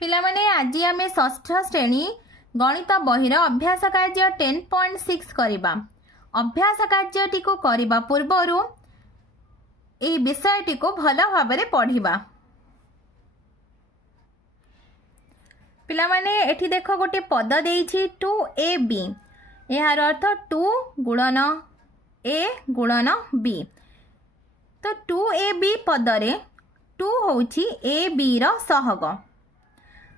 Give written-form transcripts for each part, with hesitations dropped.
पिला माने आज आम षष्ठ श्रेणी गणित बहिर अभ्यास कार्य 10.6 करबा। अभ्यास कार्यटी को करबा पूर्वरु ए विषयटी को भल भाबरे पढ़िबा। पिला माने एठी देखो गोटे पद देइछि 2ab, यार अर्थ 2 गुणन a गुणन b। तो 2ab पदरे 2 होउछि ab रो सहग,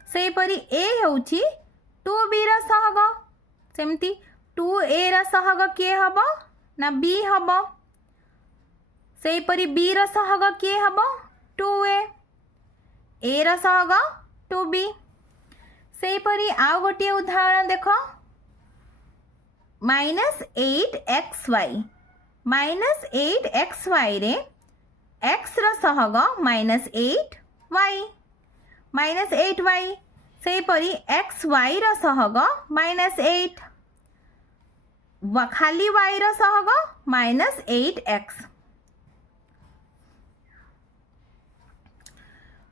सेही परी a होउछि 2b रो सहग, सेमती 2a रो सहग किए हबो ना b हबो, सेही परी b रो सहग किए हबो 2a, a रो सहग 2b। सेही परी आउ गोटे उदाहरण देखो -8xy, -8xy रे x रो सहग -8y, -8y, सेही परी xy रो सहग -8, खाली y रो सहग -8x।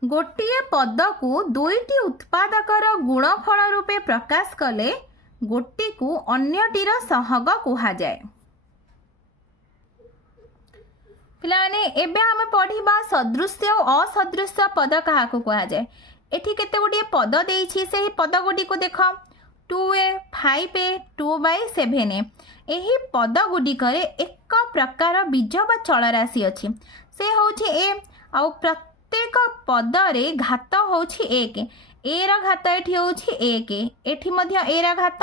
गोटिए पद को दुईटी उत्पादकर गुणफल रूपे प्रकाश कले गोटी को अन्यटीर सहग कुहा जाए। पिलाने एबे आमे पढ़िबा सदृश्य और असदृश्य पद काहाकू कुहा जाए। एठी केते गुडी पद देइछि, सेही पद गुडी को देख 2a, 5a, 2/7a। एही पद गुडी करे एक प्रकार बीज बा चल राशि अछि, से होछि a। आउ प्रत्येक पदरे घात होछि 1, a रा घात एठी होछि 1, एठी मध्य a रा घात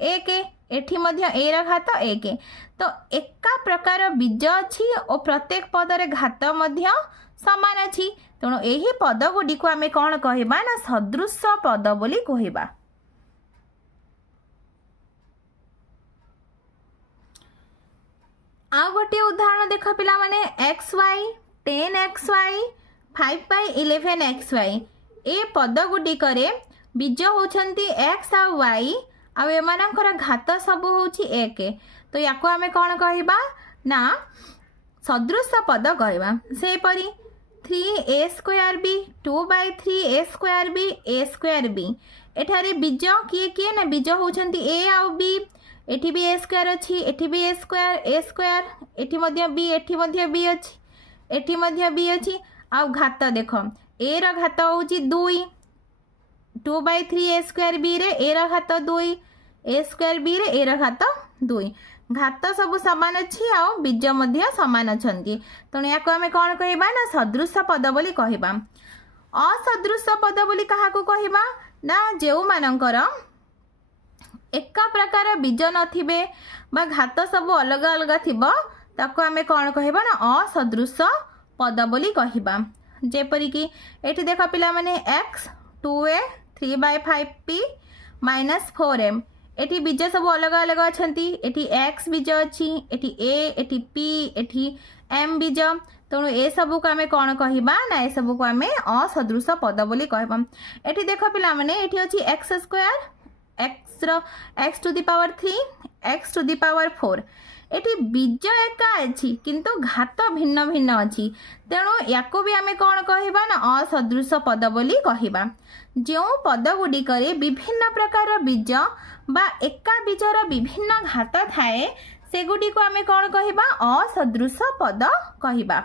1, एठी मध्य a रा घात 1। तो एका प्रकार बीज अछि और प्रत्येक पदरे घात मध्य समान अछि, तेणु एही पद गुडी को आमे कोन कहिबा ना सदृश्य पद बोली कहिबा। आ गोटे उदाहरण देख पिला माने xy, 10xy, 5/11xy। ए पद गुडी करे बीज होछंती x आ y, आ एमानकर घात सब होछि 1। तो याको आमे कोन कहिबा ना सदृश्य पद कहबा। से परी 3a²b, 2/3a²b, a²b। एठारे बीज किए किए ना बीज होछंती a आ b, एठी भी a² अछि, एठी भी a², एठी मध्य b, एठी मध्य b अछि, एठी मध्य b अछि। आ घात देख a रा घात होछि 2, 2/3a²b रे a रा घात 2, a²b रे a रा घात 2। घात सब समान अछि आ बीज मध्य समान अछंती, तने याको हमें कोन कहिबा ना सदृश्य पद बोली कहिबा। असदृश्य पद बोली काहाकू कहिबा ना जेउ मानकर एका प्रकार बीज नथिबे बा घात सब अलग अलग थिबो, ताको हमें कोन कहिबा ना असदृश्य पद बोली कहिबा। जेपरि कि एठी देखा पिला माने x, 2a, 3/5p, -4m। एठी बीज सब अलग अलग अछंती, एठी x बीज अछि, एठी a, एठी p, एठी m बीज, तेणु ए सब को आमे कोन कहिबा ना ए सब को आमे असदृश्य पद बोली कहबा। एठी देखो पिला माने एठी अछि x², x⁻3, x⁻4। एठी बीज एका अछि किंतु घात भिन्न भिन्न अछि, तेणु याको भी आमे कोन कहिबा ना असदृश्य पद बोली कहिबा। जो पद गुडी करे विभिन्न प्रकार बीज बा एका बीजर विभिन्न घात थाए, से गुडी को आमे कोन कहिबा असदृश्य पद कहिबा।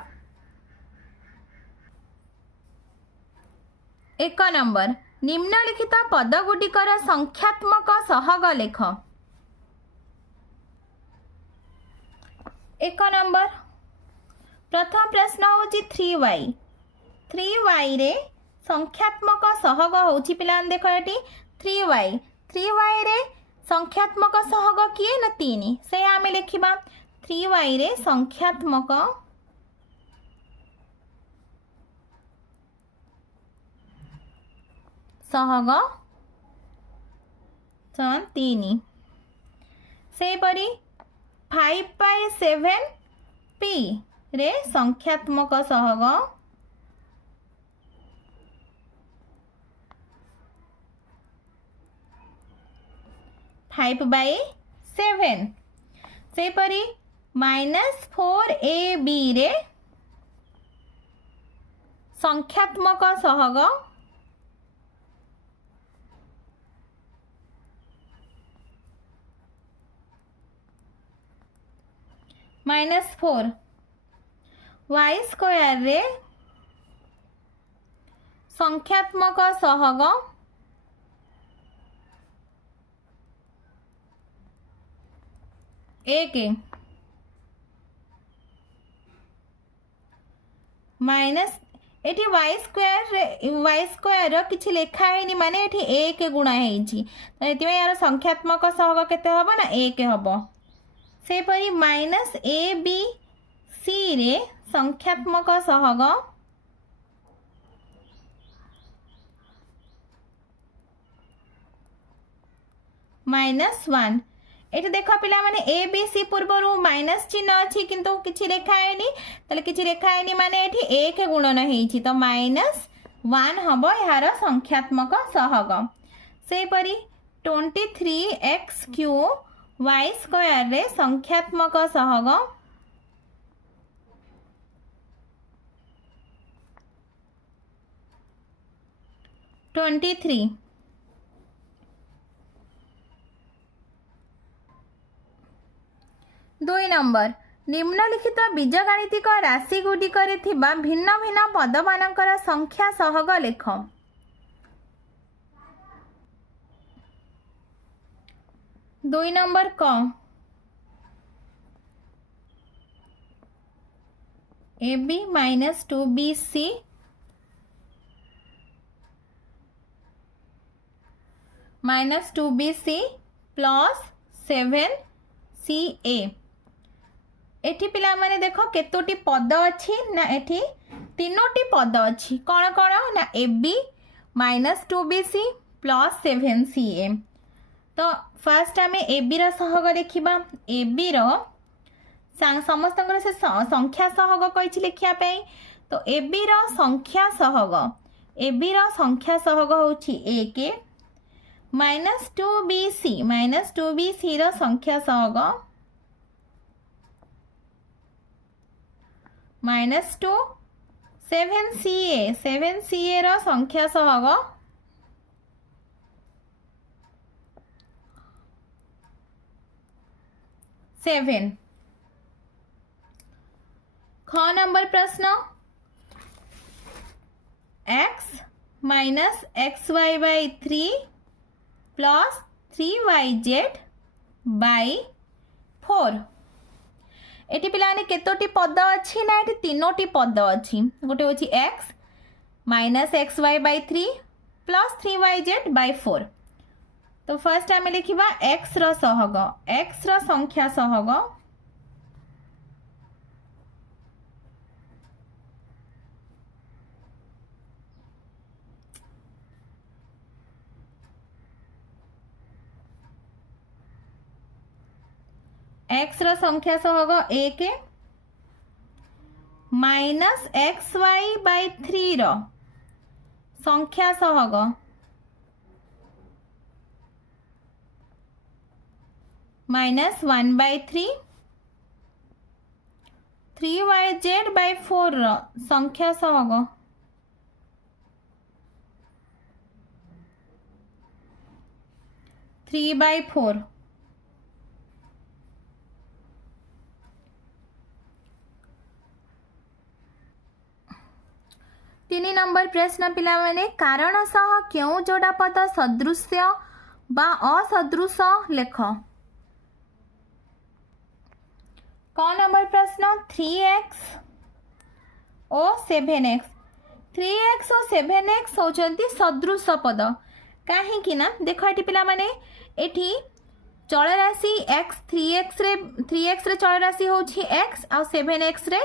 1 नंबर निम्नलिखित पद गुडिकर संख्यात्मक सहग लेख। 1 नंबर प्रथम प्रश्न होची 3y। 3y रे संख्यात्मक सहग होची पिला देखो एटी 3y। 3y रे संख्यात्मक सहग किए ना 3, से आमे लिखिबा 3y रे संख्यात्मक सहग 3। से परी 5/7p रे संख्यात्मक सहग 5/7। से परी -4ab रे संख्यात्मक सहग -4 y स्क्वायर रे संख्यात्मक सहग एक माइनस एटी वाई स्क्वायर किछि लेखा हैनी माने एटी एक गुणा हेछि तो एति यार संख्यात्मक सहग केते हबो ना एक हबो से परी माइनस ए बी सी रे संख्यात्मक सहग -1 एटी देखो पिला माने ए बी सी पूर्व माइनस चिन्ह अच्छी किंतु किछि लेखा हैनी तले किछि लेखा हैनी माने एठी एक गुणन हेछि तो -1 हबो यार संख्यात्मक सहग से परी 23x³ y स्क्वायर रे संख्यात्मक सहग 23 2 नंबर निम्नलिखित बीजगणितिक राशि गुड़िक भिन्न भिन्न पद मानकर संख्या सहग लेख 2 नंबर क A B -2bc -2bc plus 7ca एठी पिला माने देखो केतोटी पद अच्छी ना एठी तीनोटी पद अच्छी कौन कौन ना A B -2bc plus 7ca तो फर्स्ट आम ए बी रहग देखा ए बी समस्त से संख्या सहग कही लिखापी तो ए बी संख्या सहग ए बी संख्या सहग हूँ एक -2bc संख्या सहग -2 7ca रो संख्या सहग 7 ख नंबर प्रश्न x -xy/3 plus 3yz/4 eighty पिलाने केतोटी पद अच्छी ना एटी तीनोटी पद अच्छी गोटे हूँ x -xy/3 प्लस 3yz/4 तो फर्स्ट आम लिखा x रो सहग x रो संख्या सहग x रो संख्या सहग 1 -xy/3 रो संख्या सहग -1/3 3yz/4 रो संख्या सहग 3/4 तीन नंबर प्रश्न पिला माने कारण सह क्यों जोड़ा पद सदृश्य बा असदृश लेख कौन नंबर प्रश्न 3x और 7x 3x और 7x होचंती सदृश पद कहीं ना देखो ये पिला माने एठी चल राशि x 3x रे चल राशि होची x और 7x रे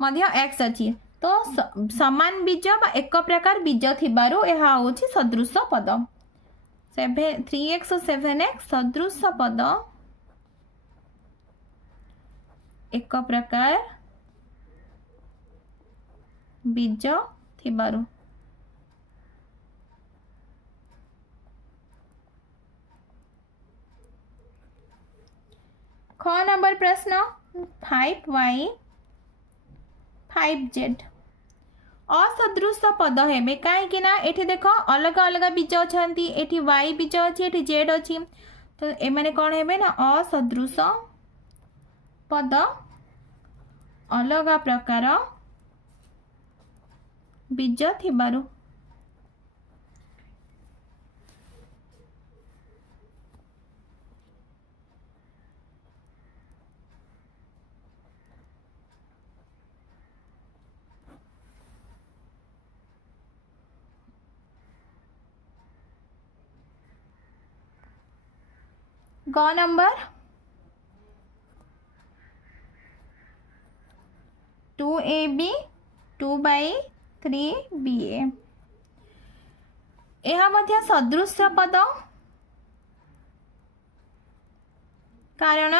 मध्य x अछि तो समान बीज बा एक प्रकार बीज थिबारु एहा होची सदृश पद 3x और 7x सदृश पद एक प्रकार बीज थिबारु ख नंबर प्रश्न 5y 5z असदृश पद हेबे कहीं ना एठी देखो अलग अलग बीज अच्छा एठी y बीज अच्छी एठी z अच्छी तो एमाने कौन हेबे ना असदृश पद अलगा प्रकार बीज थिबारु। ग नंबर 2ab 2/3ba यह मध्य सदृश पद कारण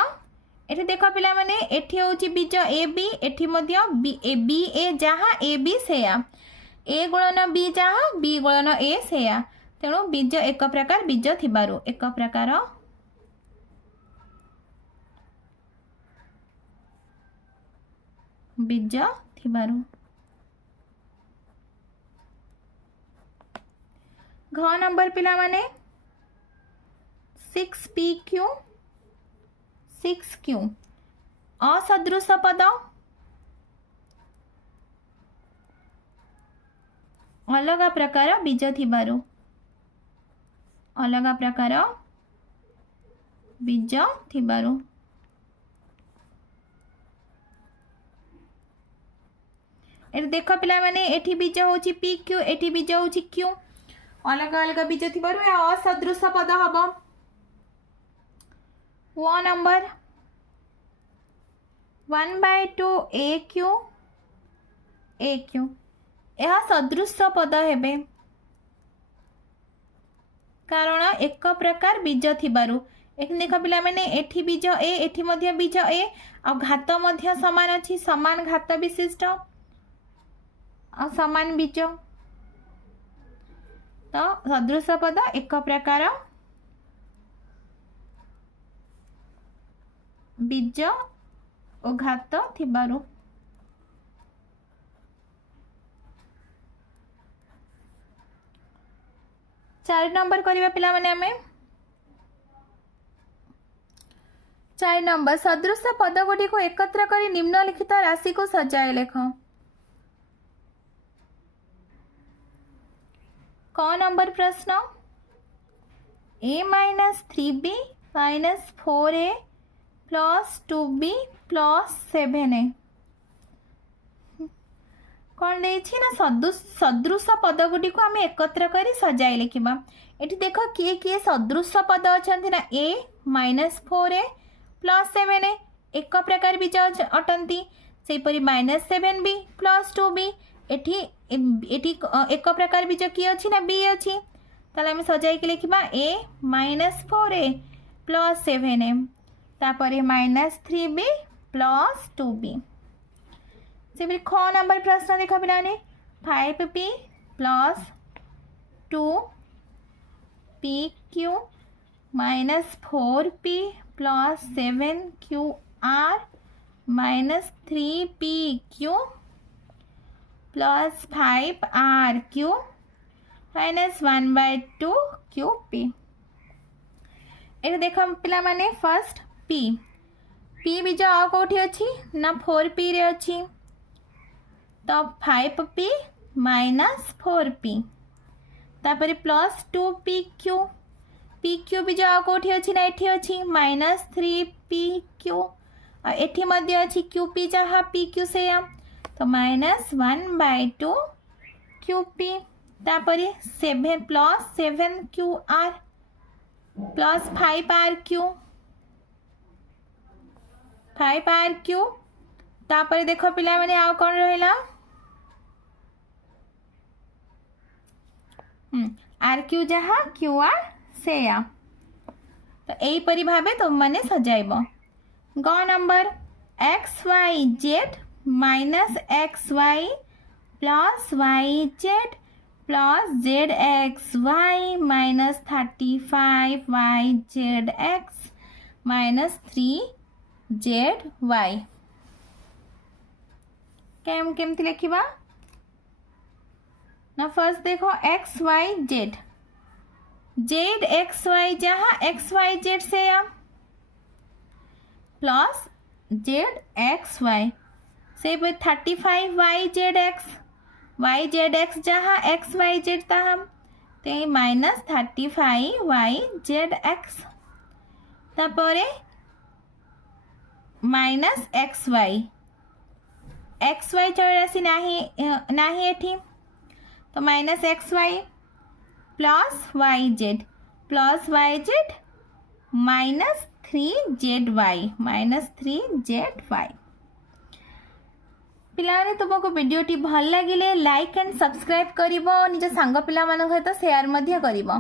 एठी देख पिला माने एठी होची बीज ए बी एठी मध्य बी ए जहाँ ए बी सेया ए गुणन बी जहाँ बी गुणन ए सेया तेणु बीज एक प्रकार बीज थिबारु एक प्रकार बीज थिबारु। घ नंबर पिला माने 6pq 6q असदृश पद अलगा प्रकार बीज थिबारु अलगा प्रकार बीज थिबारु। देख पिला माने एठी बीज होची पी क्यू एठी बीज होची क्यू अलग अलग बीज थिबारु या असदृश पद हबो। व नंबर 1/2 AQ यह सदृश पद हेबे कारण एक प्रकार बीज थिबारु एक देख पिला माने एठी बीज ए एठी मध्य बीज ए आ घात मध्य समान अछि समान घात विशिष्ट समान बीज तो सदृश पद एक प्रकार बीज और घात थिबारु। 4 नंबर करबा पिला माने हमें 4 नंबर सदृश पद गुडी को एकत्र करी निम्नलिखित राशि को सजाए लेख। क नंबर प्रश्न a - 3b - 4a + 2b + 7a कौन देछि ना सदृश पद गुडी को आम एकत्र करी सजाई लिखिबा। एठी देख किए किए सदृश पद अछंती ना a - 4a + 7a एक प्रकार बीज अटंती सेपरी -7b + 2b एठी एठी एक प्रकार बीज की अछि ना b अछि ताले हम सजाई के लिखिबा a - 4a + 7a तापरे -3b + 2b से फिर ख नंबर प्रश्न देखा पिलाने 5p + 2pq - 4p + 7qr - 3pq + 5rq - 1/2qp ये देख पिला माने फर्स्ट p p बीज आ कोठी अछि ना 4p रे अछि तो 5p - 4p तापर प्लस 2pq pq भी जो कोठी अछि ना एठी अछि -3pq एठी मध्य अछि qp जहाँ pq से तो -1/2qp तापर 7 + 7qr + 5rq तापर देखो पिला माने आ कोन रहला RQ जहाँ QR से तो यही परि भाबे तुम माने सजाइब। ग number XYZ - XY + YZ + ZXY - 35YZX - 3ZY केमती लिखा ना फर्स्ट देखो XYZ ZXY जहाँ XYZ से प्लस ZXY से 35YZX YZX जहाँ XYZ तहाँ ते -35YZX तापरे -XY XY चौरासी नाही एठी तो -XY plus YZ -3ZY -3ZY पिलाने तुमको वीडियोटी भल लगिले लाइक एंड सब्सक्राइब करिवो निज सांग पिला मान सहित शेयर मध्य करिवो।